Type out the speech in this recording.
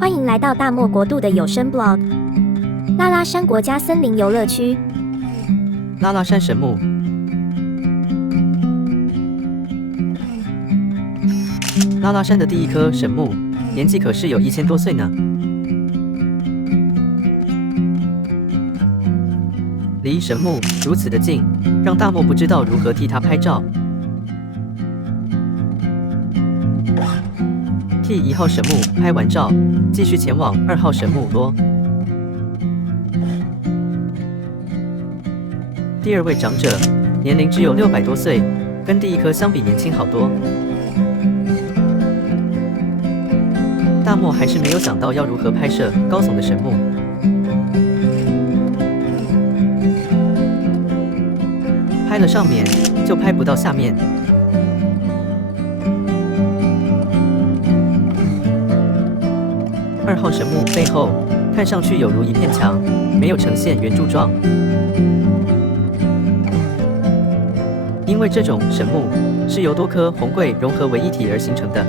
欢迎来到大漠国度的有声 blog。拉拉山国家森林游乐区。拉拉山神木。拉拉山的第一棵神木，年纪可是有1000多岁呢。离神木如此的近，让大漠不知道如何替它拍照。替1号神木拍完照，继续前往2号神木咯。第2位长者，年龄只有600多岁，跟第1棵相比年轻好多。大漠还是没有想到要如何拍摄高耸的神木。拍了上面，就拍不到下面。2号神木背后看上去有如一片墙，没有呈现圆柱状。因为这种神木是由多棵红桂融合为一体而形成的。